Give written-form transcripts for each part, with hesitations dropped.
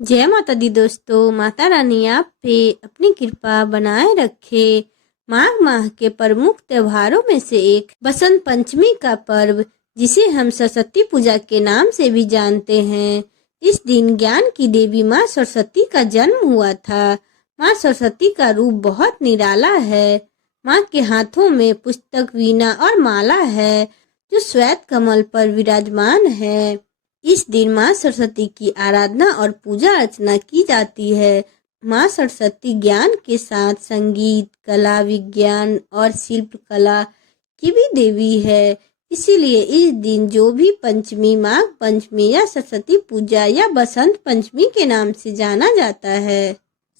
जय माता दी दोस्तों। माता रानी आप पे अपनी कृपा बनाए रखे। माघ माह के प्रमुख त्योहारों में से एक बसंत पंचमी का पर्व, जिसे हम सरस्वती पूजा के नाम से भी जानते हैं। इस दिन ज्ञान की देवी माँ सरस्वती का जन्म हुआ था। माँ सरस्वती का रूप बहुत निराला है। माँ के हाथों में पुस्तक, वीणा और माला है, जो श्वेत कमल पर विराजमान है। इस दिन माँ सरस्वती की आराधना और पूजा अर्चना की जाती है। माँ सरस्वती ज्ञान के साथ संगीत, कला, विज्ञान और शिल्प कला की भी देवी है। इसीलिए इस दिन जो भी पंचमी, माघ पंचमी या सरस्वती पूजा या बसंत पंचमी के नाम से जाना जाता है।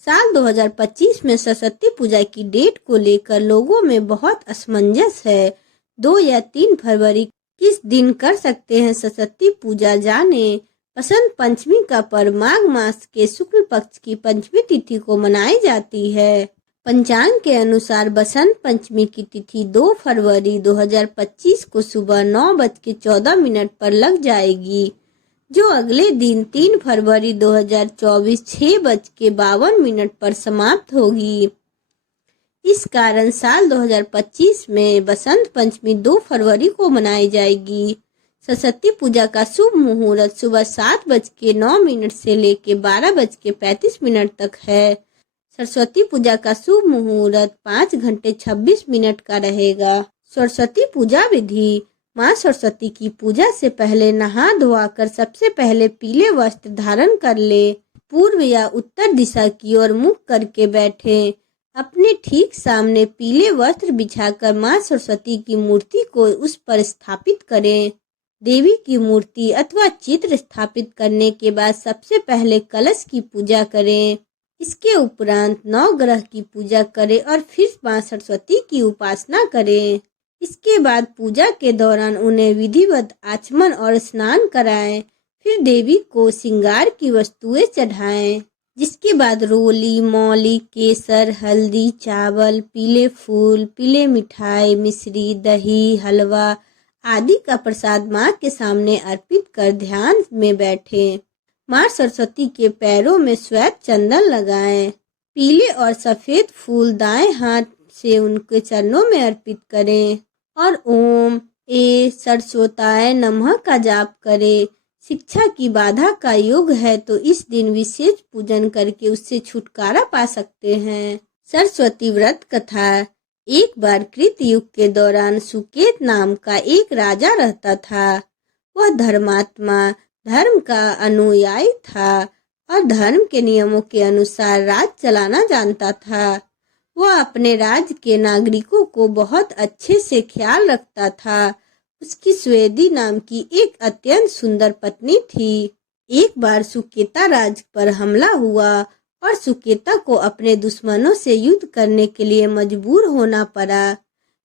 साल 2025 में सरस्वती पूजा की डेट को लेकर लोगों में बहुत असमंजस है। 2 या 3 फरवरी किस दिन कर सकते हैं सरस्वती पूजा जाने। बसंत पंचमी का पर्व माघ मास के शुक्ल पक्ष की पंचमी तिथि को मनाई जाती है। पंचांग के अनुसार बसंत पंचमी की तिथि 2 फरवरी 2025 को सुबह 9:14 पर लग जाएगी, जो अगले दिन 3 फरवरी 2024 6:52 पर समाप्त होगी। इस कारण साल 2025 में बसंत पंचमी 2 फरवरी को मनाई जाएगी। सरस्वती पूजा का शुभ मुहूर्त सुबह 7:09 से लेकर 12:35 तक है। सरस्वती पूजा का शुभ मुहूर्त 5 घंटे 26 मिनट का रहेगा। सरस्वती पूजा विधि। माँ सरस्वती की पूजा से पहले नहा धोकर सबसे पहले पीले वस्त्र धारण कर ले। पूर्व या उत्तर दिशा की ओर मुख करके बैठे। अपने ठीक सामने पीले वस्त्र बिछाकर माँ सरस्वती की मूर्ति को उस पर स्थापित करें। देवी की मूर्ति अथवा चित्र स्थापित करने के बाद सबसे पहले कलश की पूजा करें। इसके उपरांत नवग्रह की पूजा करें और फिर माँ सरस्वती की उपासना करें। इसके बाद पूजा के दौरान उन्हें विधिवत आचमन और स्नान कराएं। फिर देवी को श्रृंगार की वस्तुएं चढ़ाएं, जिसके बाद रोली, मौली, केसर, हल्दी, चावल, पीले फूल, पीले मिठाई, मिश्री, दही, हलवा आदि का प्रसाद माँ के सामने अर्पित कर ध्यान में बैठें। माँ सरस्वती के पैरों में श्वेत चंदन लगाएं। पीले और सफेद फूल दाएं हाथ से उनके चरणों में अर्पित करें और ओम ए सरस्वताय नमः का जाप करें। शिक्षा की बाधा का योग है तो इस दिन विशेष पूजन करके उससे छुटकारा पा सकते हैं। सरस्वती व्रत कथा। एक बार कृत युग के दौरान सुकेत नाम का एक राजा रहता था। वह धर्मात्मा, धर्म का अनुयायी था और धर्म के नियमों के अनुसार राज चलाना जानता था। वह अपने राज्य के नागरिकों को बहुत अच्छे से ख्याल रखता था। उसकी स्वेदी नाम की एक अत्यंत सुंदर पत्नी थी। एक बार सुकेता राज्य पर हमला हुआ और सुकेता को अपने दुश्मनों से युद्ध करने के लिए मजबूर होना पड़ा।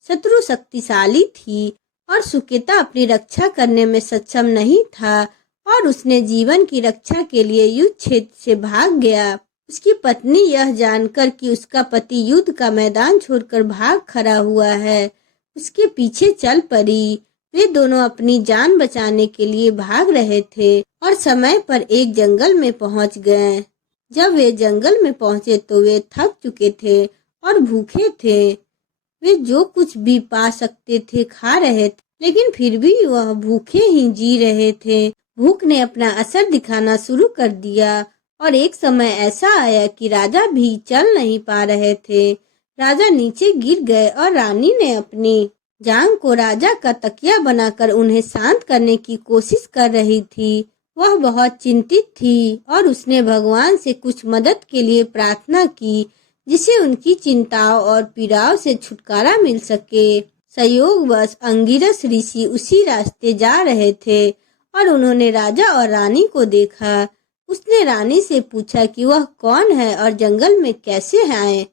शत्रु शक्तिशाली थी और सुकेता अपनी रक्षा करने में सक्षम नहीं था और उसने जीवन की रक्षा के लिए युद्ध क्षेत्र से भाग गया। उसकी पत्नी यह जानकर कि उसका पति युद्ध का मैदान छोड़कर भाग खड़ा हुआ है, उसके पीछे चल पड़ी। वे दोनों अपनी जान बचाने के लिए भाग रहे थे और समय पर एक जंगल में पहुंच गए। जब वे जंगल में पहुंचे तो वे थक चुके थे और भूखे थे। वे जो कुछ भी पा सकते थे खा रहे थे, लेकिन फिर भी वह भूखे ही जी रहे थे। भूख ने अपना असर दिखाना शुरू कर दिया और एक समय ऐसा आया कि राजा भी चल नहीं पा रहे थे। राजा नीचे गिर गए और रानी ने अपनी जांग को राजा का तकिया बनाकर उन्हें शांत करने की कोशिश कर रही थी। वह बहुत चिंतित थी और उसने भगवान से कुछ मदद के लिए प्रार्थना की, जिससे उनकी चिंताओं और पीड़ाओं से छुटकारा मिल सके। संयोगवश अंगिरस ऋषि उसी रास्ते जा रहे थे और उन्होंने राजा और रानी को देखा। उसने रानी से पूछा कि वह कौन है और जंगल में कैसे आए।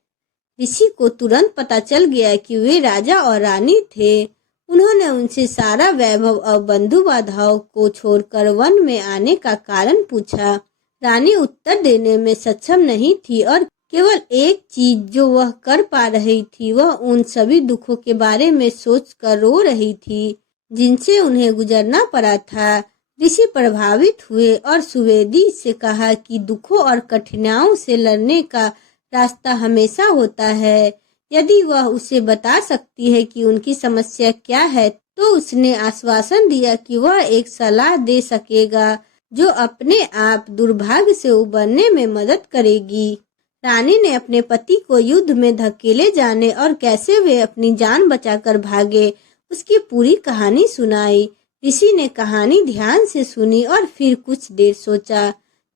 ऋषि को तुरंत पता चल गया कि वे राजा और रानी थे। उन्होंने उनसे सारा वैभव और बंधु बांधवों को छोड़कर वन में आने का कारण पूछा। रानी उत्तर देने में सक्षम नहीं थी और केवल एक चीज जो वह कर पा रही थी, वह उन सभी दुखों के बारे में सोचकर रो रही थी जिनसे उन्हें गुजरना पड़ा था। ऋषि प्रभावित हुए और सुवेदी से कहा कि दुखों और कठिनाइयों से लड़ने का रास्ता हमेशा होता है। यदि वह उसे बता सकती है कि उनकी समस्या क्या है, तो उसने आश्वासन दिया कि वह एक सलाह दे सकेगा जो अपने आप दुर्भाग्य से उबरने में मदद करेगी। रानी ने अपने पति को युद्ध में धकेले जाने और कैसे वे अपनी जान बचाकर भागे, उसकी पूरी कहानी सुनाई। ऋषि ने कहानी ध्यान से सुनी और फिर कुछ देर सोचा।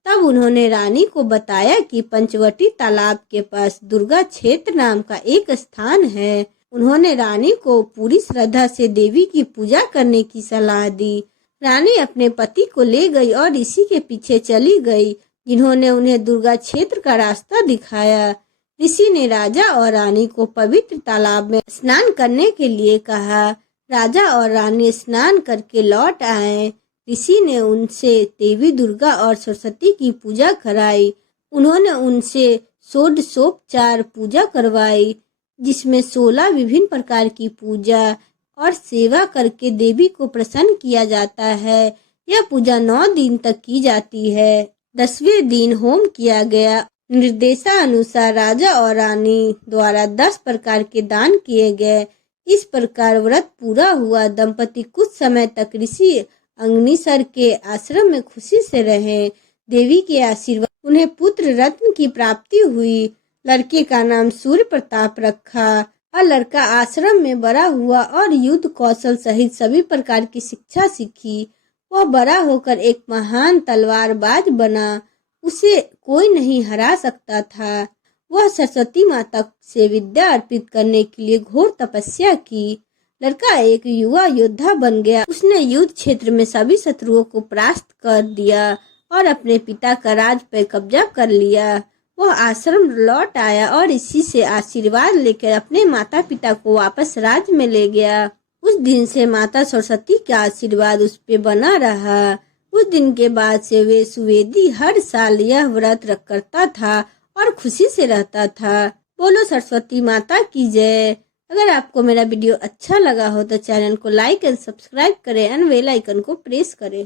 तब उन्होंने रानी को बताया कि पंचवटी तालाब के पास दुर्गा क्षेत्र नाम का एक स्थान है। उन्होंने रानी को पूरी श्रद्धा से देवी की पूजा करने की सलाह दी। रानी अपने पति को ले गई और ऋषि के पीछे चली गई, जिन्होंने उन्हें दुर्गा क्षेत्र का रास्ता दिखाया। ऋषि ने राजा और रानी को पवित्र तालाब में स्नान करने के लिए कहा। राजा और रानी स्नान करके लौट आए। ऋषि ने उनसे देवी दुर्गा और सरस्वती की पूजा कराई। उन्होंने उनसे षोडशोपचार पूजा करवाई, जिसमें 16 विभिन्न प्रकार की पूजा और सेवा करके देवी को प्रसन्न किया जाता है। यह पूजा 9 दिन तक की जाती है। 10वें दिन होम किया गया। निर्देशानुसार राजा और रानी द्वारा 10 प्रकार के दान किए गए। इस प्रकार व्रत पूरा हुआ। दंपति कुछ समय तक ऋषि अग्निसर के आश्रम में खुशी से रहे। देवी के आशीर्वाद उन्हें पुत्र रत्न की प्राप्ति हुई। लड़के का नाम सूर्य प्रताप रखा और लड़का आश्रम में बड़ा हुआ और युद्ध कौशल सहित सभी प्रकार की शिक्षा सीखी। वह बड़ा होकर एक महान तलवारबाज बना। उसे कोई नहीं हरा सकता था। वह सरस्वती माता से विद्या अर्पित करने के लिए घोर तपस्या की। लड़का एक युवा योद्धा बन गया। उसने युद्ध क्षेत्र में सभी शत्रुओं को परास्त कर दिया और अपने पिता का राज पर कब्जा कर लिया। वह आश्रम लौट आया और इसी से आशीर्वाद लेकर अपने माता पिता को वापस राज में ले गया। उस दिन से माता सरस्वती का आशीर्वाद उस पे बना रहा। उस दिन के बाद से वे सुवेदी हर साल यह व्रत करता था और खुशी से रहता था। बोलो सरस्वती माता की जय। अगर आपको मेरा वीडियो अच्छा लगा हो तो चैनल को लाइक एंड सब्सक्राइब करें एंड बेल आइकन को प्रेस करें।